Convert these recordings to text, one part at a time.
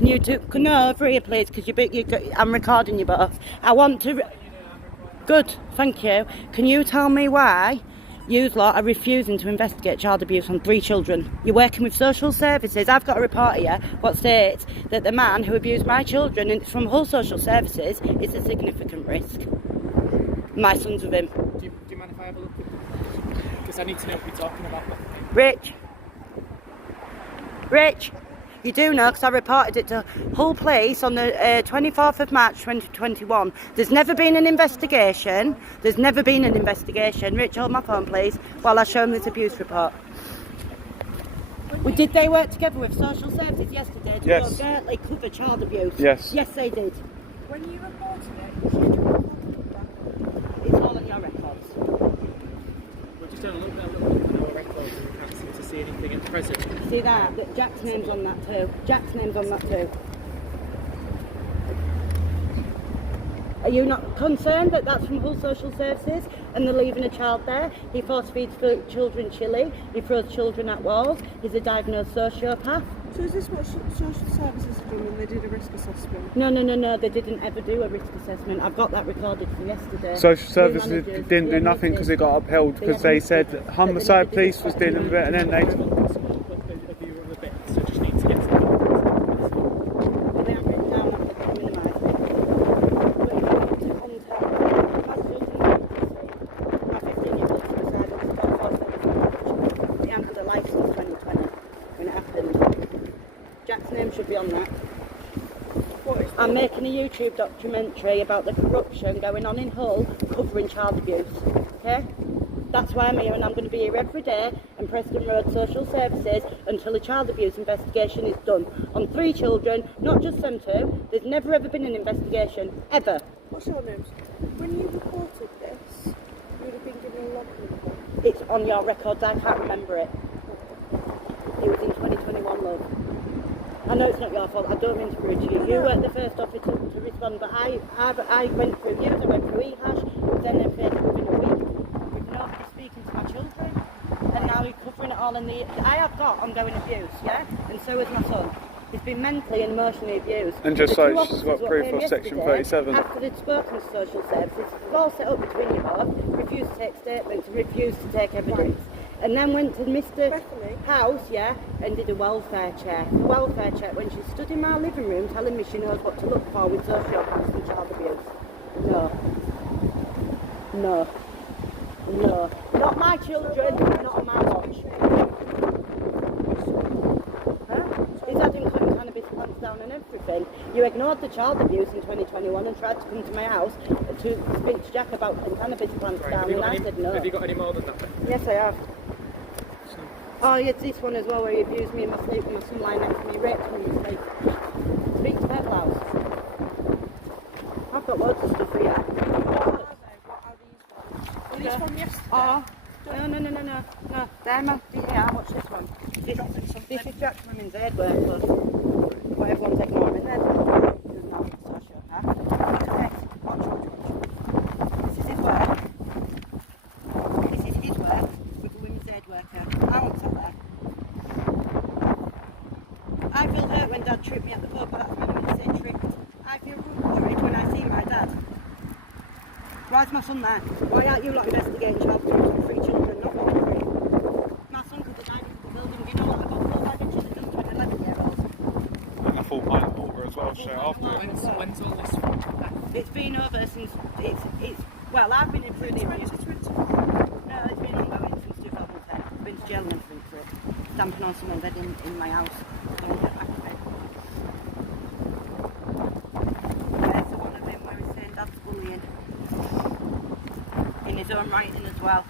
Can you come over here, please? Because I'm recording you both. I want to. Good, thank you. Can you tell me why you lot are refusing to investigate child abuse on 3 children? You're working with social services. I've got a report here what states that the man who abused my children, and it's from Hull Social Services, is a significant risk. My son's with him. Do you mind if I have a look at it? Because I need to know what you're talking about. Rich, you do know because I reported it to Hull Police on the 24th of March 2021. There's never been an investigation. Rich, hold my phone please while I show him this abuse report. Did they work together with social services yesterday to overtly cover child abuse? Yes. Yes, they did. When you reported it, It's all in your records. We're just doing a little bit of look at our records and we can't seem to see anything at present. See that Jack's name's on that too. Are you not concerned that that's from Hull Social Services and they're leaving a child there? He force feeds children chili, he throws children at walls, he's a diagnosed sociopath. so is this what social services have done when they did a risk assessment? No, they didn't ever do a risk assessment. I've got that recorded from yesterday. Social services didn't do nothing because it got upheld because they said homicide police was dealing with it and then they... Jack's name should be on that. I'm making a YouTube documentary about the corruption going on in Hull covering child abuse. Okay? That's why I'm here, and I'm going to be here every day in Preston Road Social Services until a child abuse investigation is done on 3 children, not just them 2. There's never ever been an investigation, ever. What's your name? When you reported this, you would have been given a log number. It's on your records, I can't remember it. It was in 2021, love. I know it's not your fault, I don't mean to rude you. You weren't the first officer to respond, but I went through you, I went through EHASH, then they paid it within a week. With nobody speaking to my children. And now you're covering it all in the... I have got ongoing abuse, yeah? And so has my son. He's been mentally and emotionally abused. And just The so 2 she's got officers proof came of section yesterday, 37. After they'd spoken to social services, it was all set up between you both, refused to take statements, refused to take evidence. And then went to Mr. Bethany? House, yeah, and did a welfare check. Welfare check when she stood in my living room telling me she knows what to look for with sociopaths and child abuse. No. Not my children, not on my watch. Huh? He's had him cutting cannabis plants down and everything. You ignored the child abuse in 2021 and tried to come to my house to speak to Jack about putting cannabis plants down, and I said no. Have you got any more than that? Yes, I have. Oh, it's this one as well where he abused me in my sleep with my son lying next to me, raped me in my sleep. Speak to Pebble House. I've got loads of stuff here. What are these ones? Are these from yesterday? Oh, no. They're my... Yeah, watch this one. This is Jack from his head work, but what everyone's ignoring. There's one. He doesn't have a sociopath. Look at this. Watch. This is his work. This is his work with a women's aid worker. I won't tell that. I feel hurt when Dad tripped me at the pub, but that's when I'm going to say tripped. I feel worried when I see my dad. Why's my son there? Why aren't you lot investigating child abuse on 3 children, not 1 or 3? My son could have died in the building. Do you know what I got full bag of chili done to an 11-year-old? And a full pint of water as well, straight after. When's all this from? It's been over since it's well, I've been in through the abuse. No, it's been ongoing since 2010. I've been to jail and everything for it. Stamping on someone's head in my house. Don't get back to it. There's the one of him where he's saying that's bullying. In his own writing as well.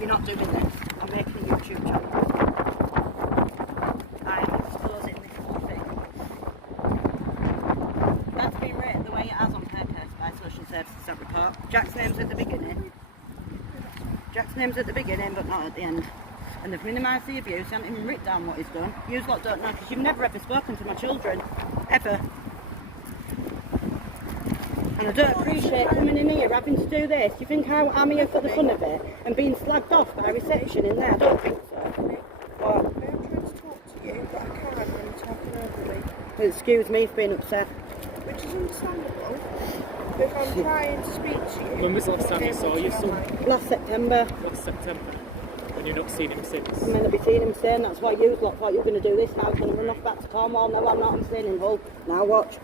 You're not doing this. I'm making a YouTube channel. I'm exposing this whole thing. That's been rated the way it has on purpose by social services, that report. Jack's name's at the beginning, but not at the end. And they've minimised the abuse. They haven't even written down what he's done. You lot don't know because you've never ever spoken to my children. Ever. And I don't appreciate coming in here having to do this. Do you think I'm here for the fun of it and being slagged off by reception in there? I don't think so. I'm trying to talk to you, but I can't when you're talking over me. Excuse me for being upset. Which is understandable. If I'm trying to speak to you. When was the last time you saw your son? Last September. Last September. And you've not seen him since? I'm meant to be seeing him soon. That's why you lot thought you were going to do this. Now I'm going to run off back to Cornwall. No, I'm not. I'm staying in Hull. Now watch.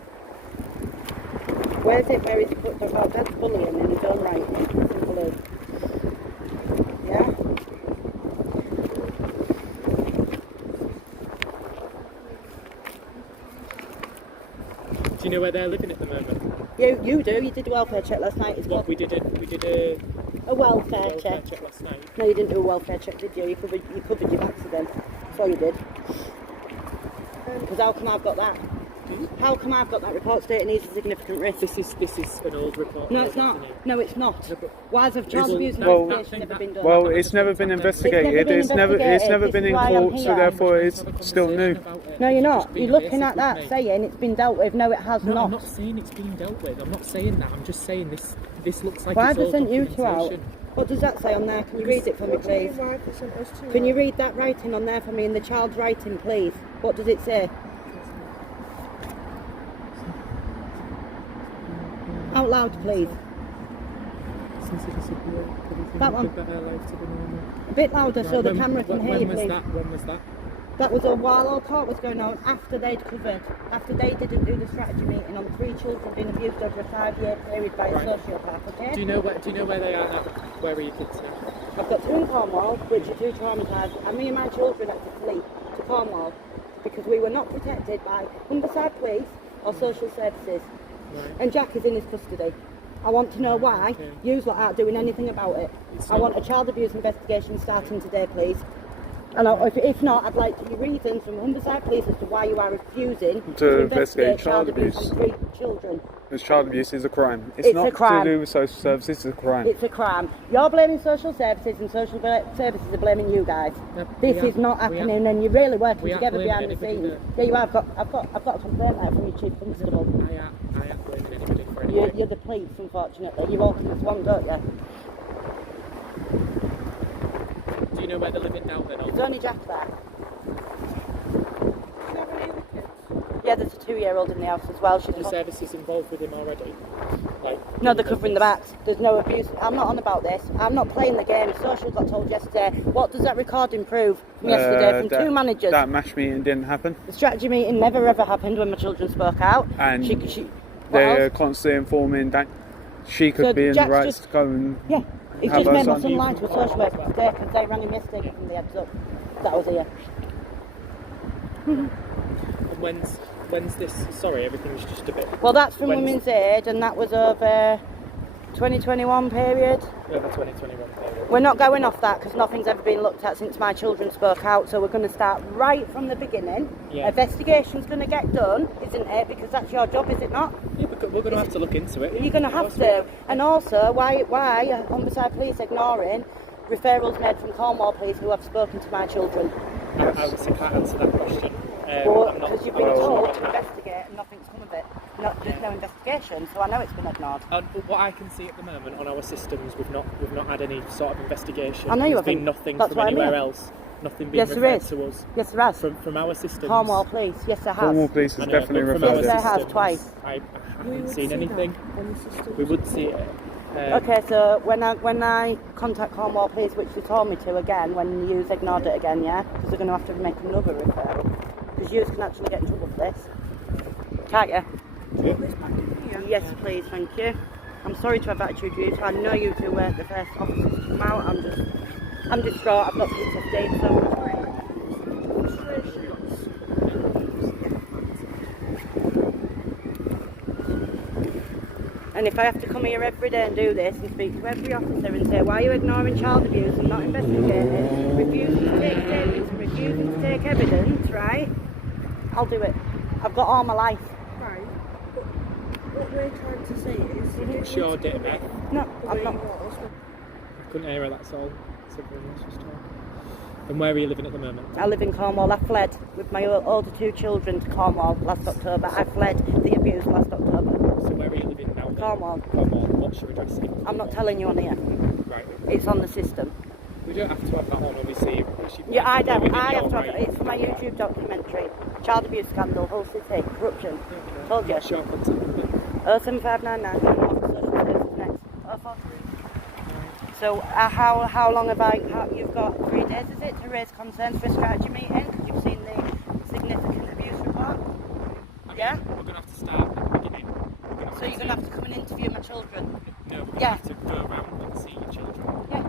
Where's it where he's put about dead bullying in his own right? Simple as. Yeah? Do you know where they're living at the moment? You do. You did a welfare check last night. It's What called we did a welfare welfare check. check last night. No, you didn't do a welfare check, did you? You covered your accident. That's all you did. Because how come I've got that? How come I've got that report stating he's a significant risk? This is an old report. No, it's not. No, it's not. Why has child abuse well, investigation never been done? Well, it's never been investigated. It's never been in court, so therefore it's still new. No, you're not. You're looking at that saying it's been dealt with. No, it has No, not. I'm not saying it's been dealt with. I'm not saying that. I'm just saying this looks like Why it's have all they sent you two out? documentation. What does that say on there? Can you read it for me, What do you please? mean why they sent us two Can you out? read that writing on there for me in the child's writing, please? What does it say? Out loud, please. That one. A bit louder so the camera can hear you, please. When was that? That was while all court was going on, after they'd covered, after they didn't do the strategy meeting on 3 children being abused over a 5-year period by a sociopath, okay? Do you know where they are now? Where are your kids now? I've got 2 in Cornwall, which are too traumatised, and me and my children had to flee to Cornwall because we were not protected by Humberside Police or social services. Right. And Jack is in his custody. I want to know why you lot aren't doing anything about it. I want a child abuse investigation starting today, please. And if not, I'd like to hear reasons from Humberside Police as to why you are refusing to investigate child abuse on 3 children. Because child abuse is a crime. It's not a crime. to do with social services, it's a crime. It's a crime. You're blaming social services and social services are blaming you guys. This is not happening and you're really working together behind the scenes. Yeah, you have. I've got a complaint there from your chief constable. I am blaming anybody for anything. You're the police, unfortunately. You all come as one, don't you? Do you know where they're living now then? There's only Jack there. Do you have any other kids? Yeah, there's a 2-year-old in the house as well. She's The services involved with him already? No, they're covering the backs. There's no abuse. I'm not on about this. I'm not playing the game. Socials got told yesterday. What does that recording prove from yesterday from 2 managers? That MASH meeting didn't happen. The strategy meeting never ever happened when my children spoke out. And what they're else? constantly informing that she could So be in the Jack's right just- to go and Yeah. He's have just her made my son. son lie to a social worker today because they ran him yesterday giving him the heads up that I was here. And when's this? Sorry, everything's just a bit. Well, that's from When's- Women's Aid and that was over 2021 period. Over 2021 period. We're not going off that because nothing's ever been looked at since my children spoke out, so we're going to start right from the beginning. Yeah. Investigation's going to get done, isn't it? Because that's your job, is it not? Yeah, we're going to have to look into it. You're going to have to. And also, why are Humberside Police ignoring referrals made from Cornwall Police who have spoken to my children? I obviously can't answer that question. Because you've been told to investigate and nothing's come of it. There's no investigation, so I know it's been ignored. But what I can see at the moment on our systems, we've not had any sort of investigation. I know you There's been haven't. nothing That's from what I anywhere mean. else. Nothing being Yes, there referred is. to us Yes, there has. from our systems. Cornwall Police, yes, there has. Cornwall Police has I know, definitely but from our referred Yes, it. there has, systems, twice. I We haven't would seen see anything. that on the system. We would see it. Okay, so when I contact Cornwall Police, which they told me to again, when you ignored it again, yeah? Because they're going to have to make another referral. Because you can actually get in trouble for this. Can't you? This back in here. Yes, please, thank you. I'm sorry to have attitude you, so I know you two were the first officers to come out. I'm distraught, I've got PTSD, so... And if I have to come here every day and do this and speak to every officer and say, why are you ignoring child abuse and not investigating, refusing to take statements and refusing to take evidence, right? I'll do it. I've got all my life. Right. But what we're trying to say is... What's your date of birth? No, the I'm way not. it was, I couldn't hear her, that's all. Everyone else was talking. And where are you living at the moment? I live in Cornwall. I fled with my older 2 children to Cornwall last October. I fled the abuse last October. So where are you living now? Then? Cornwall. Cornwall. What's your address? I'm not telling you on here. Right. It's on the system. We don't have to have that on, obviously. Yeah, I don't. Within I your have to have right. it. It's for my YouTube documentary. Child abuse scandal, whole city, corruption. Told you. What's your contact number? 07599. Social services next. 043. So how long have you've got 3 days, is it, to raise concerns for a strategy meeting? Because you've seen the significant abuse report. Yeah? We're going to have to start at the beginning. So you're going to have to come and interview my children? No, we're going to Yeah. have to go around and see your children. Yeah.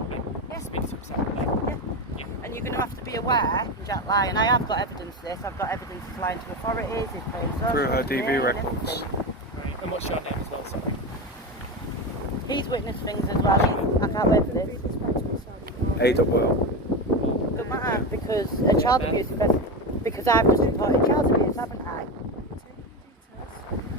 Yeah. Speak to them separately. Yeah. Yeah. And you're going to have to be aware, Jack Lie, and I have got evidence of this, I've got evidence he's lying to authorities, he's playing social Through her DV and records. everything. Right. And what's your name as well, sorry? He's witnessed things as well. I can't wait for this. AWL. Doesn't matter, because a child abuse because I've just reported child abuse, haven't I?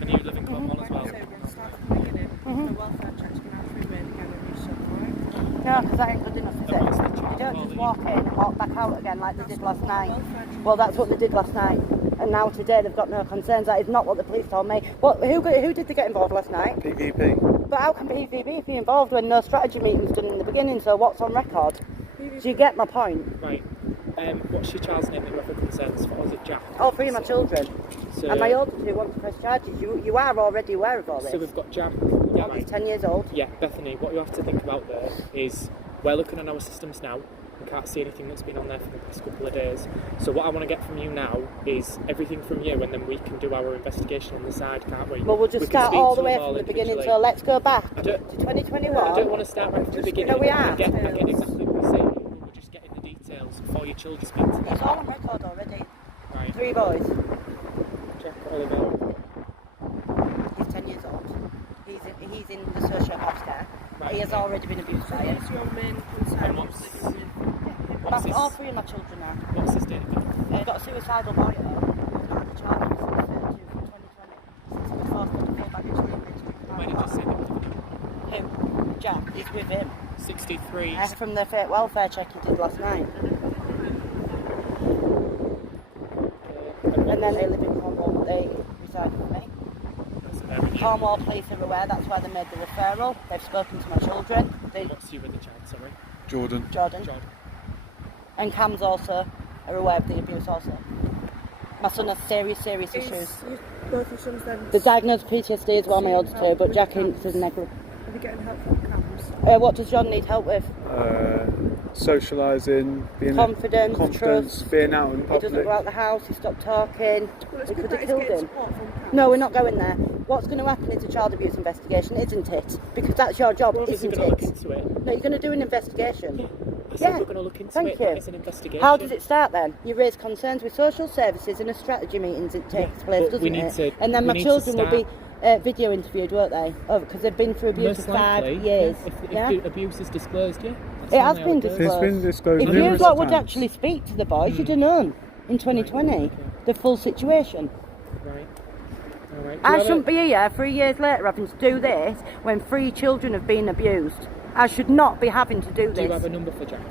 And you live in Cornwall as well? So we'll start from the beginning. The welfare check's going to have to be made again and resubmitted. No, because that ain't good enough, is And what's the it? child You don't just quality? walk in and walk back out again like they did last night. Well, that's what they did last night. And now today they've got no concerns. That is not what the police told me. Who did they get involved last night? PVP. But how can PVB be involved when no strategy meeting was done in the beginning? So what's on record? Do you get my point? Right. What's your child's name that you have concerns for? Is it Jack? All 3 of my children. So, And my older 2 want to press charges. You are already aware of all this. so we've got Jack. Yeah, Yeah, he's right. 10 years old. Yeah, Bethany, what you have to think about there is we're looking on our systems now. We can't see anything that's been on there for the past couple of days. So what I want to get from you now is everything from you, and then we can do our investigation on the side, can't we? Well, we'll just We can start speak all to the way them from all the beginning. individually. So let's go back I to don't- 2021. I don't want to start right from the beginning. No, we are. I get exactly what you're saying, but we're just getting the details before your children speak to them. It's all on record already. Right. 3 boys. Jack Oliver. He's 10 years old. He's in the social house care. Right. He has already been abused by it. That's your main concern. And what's- What's All his, 3 of my children now. what's his date of birth? I've got a suicidal boy at home. He's not had a child since 2020. Since he was forced to full baggage leave. When did you say that? Who? Jack. He's with him. 63. From the welfare check he did last night. And then they live in Cornwall. They reside with me. Cornwall police are aware, that's why they made the referral. They've spoken to my children. What's you with the child, sorry? Jordan. Jordan. And Cam's also are aware of the abuse also. My son has serious issues. Both your sons then. The diagnosed PTSD as well, my older 2, but Jack Hinks is negative. Are they getting help from CAMS? What does John need help with? Socialising, being Confidence, trust. being out in He doesn't public. go out the house, he stopped talking. Well, it's We good could that have he's killed getting him. support from CAMS. No, we're not going there. What's going to happen is a child abuse investigation, isn't it? Because that's your job, Well, obviously isn't we're going to it? look into it. No, you're going to do an investigation. I said Yeah. we're going to look into Thank it. you. It's an investigation. How does it start then? You raise concerns with social services in a strategy meetings it takes place, but doesn't we need it? to- And then we my need to children will be start- video interviewed, won't they? Oh, because they've been through abuse Most for likely, 5 years. If Yeah? the abuse is disclosed, yeah. That's It has normally how been it goes. disclosed. It's been disclosed If you numerous lot would times. actually speak to the boys, you'd have known in 2020 Okay. the full situation. Right. All right. I shouldn't be here 3 years later having to do this when 3 children have been abused. I should not be having to do Do you have this. a number for Jack?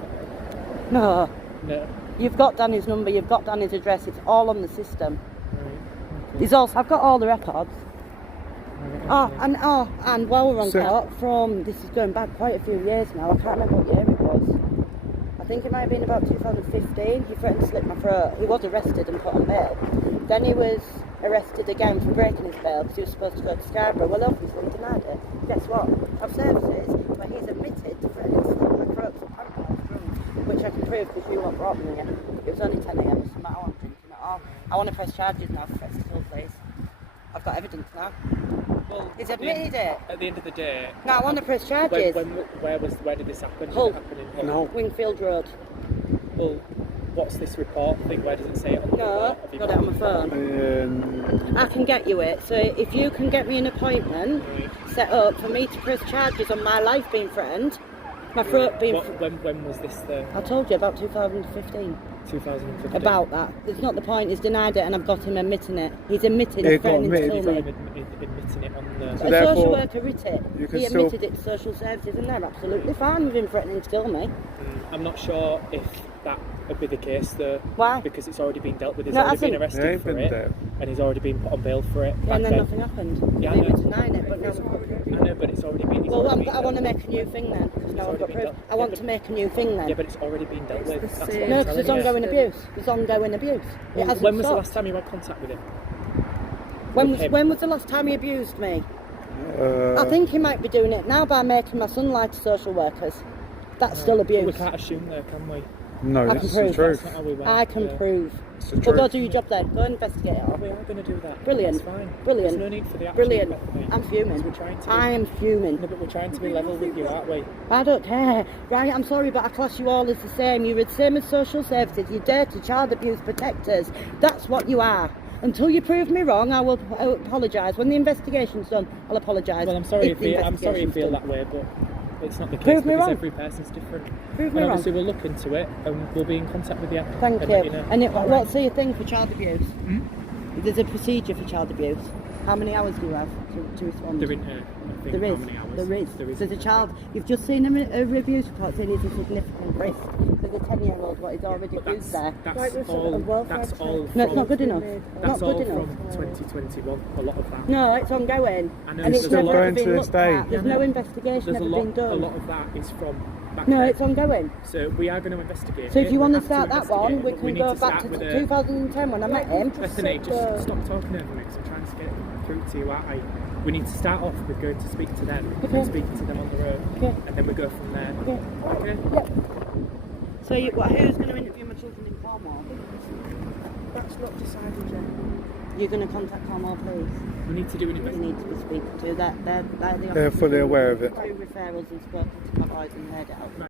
No. No. You've got Danny's number, you've got Danny's address, it's all on the system. Right. He's also, I've got all the records. Okay. And while we're on So- court, from, this is going back quite a few years now, I can't remember what year it was. I think it might have been about 2015. He threatened to slit my throat. He was arrested and put on bail. Then he was arrested again for breaking his bail because he was supposed to go to Scarborough. Well, obviously he denied it. Guess what? I've services where he's admitted to threatening to slit my throat for pancakes, which I can prove because you lot brought me here. It was only 10 a.m. It doesn't matter what I'm drinking at all. I want to press charges now for threats to kill, please. I've got evidence now. Well, He's at the end- admitted it. At the end of the day, No, I want to press charges. where did this happen? Hull. Did it happen in No. Hull? Wingfield Road. Well, what's this report thing? Where does it say it on the No, report? Have you got it on my phone. I can get you it. So if you can get me an appointment set up for me to press charges on my life being threatened, my throat being... When was this? The I told you about 2015. 2015. About that. It's not the point. He's denied it and I've got him admitting it. He's admitting Yeah, he's got threatening to admitted, kill he me. Admitting it on the. A So social therefore, worker writ it. you can He still- admitted it to social services and they're absolutely fine with him threatening to kill me. I'm not sure if that would be the case though. Why? Because it's already been dealt with. He's No, it already been hasn't. arrested for it, and he's already been put on bail for it. Yeah, and then back nothing happened. Yeah, I They know. were denying it, but now we've got proof. I know, but it's already been. Well, I want to make a new thing then, because now I've got proof. I want to make a new thing then. Yeah, but it's already been dealt with. That's what I'm No, because there's telling you. ongoing abuse. There's ongoing abuse. It hasn't When was the stopped. last time you had contact with him? When was the last time he abused me? I think he might be doing it now by making my son lie to social workers. That's still abuse. We can't assume there, can we? No, I this can is the prove. truth. That's not how we work. I can prove. It's the Well, go truth. do your job then. Go investigate it all. We are going to do that. Brilliant. It's fine. Brilliant. There's no need for the action. Brilliant. Bethany. I'm fuming. We're trying to. I am fuming. No, but we're trying to be level with you, aren't we? I don't care. Right, I'm sorry, but I class you all as the same. You're the same as social services. You're dirty child abuse protectors. That's what you are. Until you prove me wrong, I will apologise. When the investigation's done, I'll apologise. Well, I'm sorry you feel done. that way, but it's not the case Prove me because wrong. every person's different. Prove me And wrong. obviously we'll look into it and we'll be in contact with you. Thank and you. let you know. And All right. what's the thing for child abuse? There's a procedure for child abuse. How many hours do you have to respond? There isn't I think, There how is. many hours? There is. There is. There's a child. You've just seen a abuse report saying he's a significant risk. There's a 10-year-old what is already But abused there. that's all. That's all. No, it's not good enough. That's Not all good enough. from 2021. A lot of that. No, it's ongoing. I know And it's it's still never going to been this looked day. at. There's Yeah, no no. investigation There's ever been done. a lot of that is from back No, then. it's ongoing. So we are going to investigate. So if it. you We want to have start that one, investigate we it, but can need go to back start to with 2010 when I met him. Bethany, just stop talking over me because I'm trying to get through to you, aren't I? We need to start off with going to speak to them, Okay. and speaking to them on the road, Okay. and then we go from there. Okay. Okay? So who's going to interview my children in Cornwall? That's not decided yet. You're going to contact Cornwall Police. We need to do an You investigation. need to be speaking to. They're the They're fully aware of it. Do referrals and spoken to my boys and heard it out.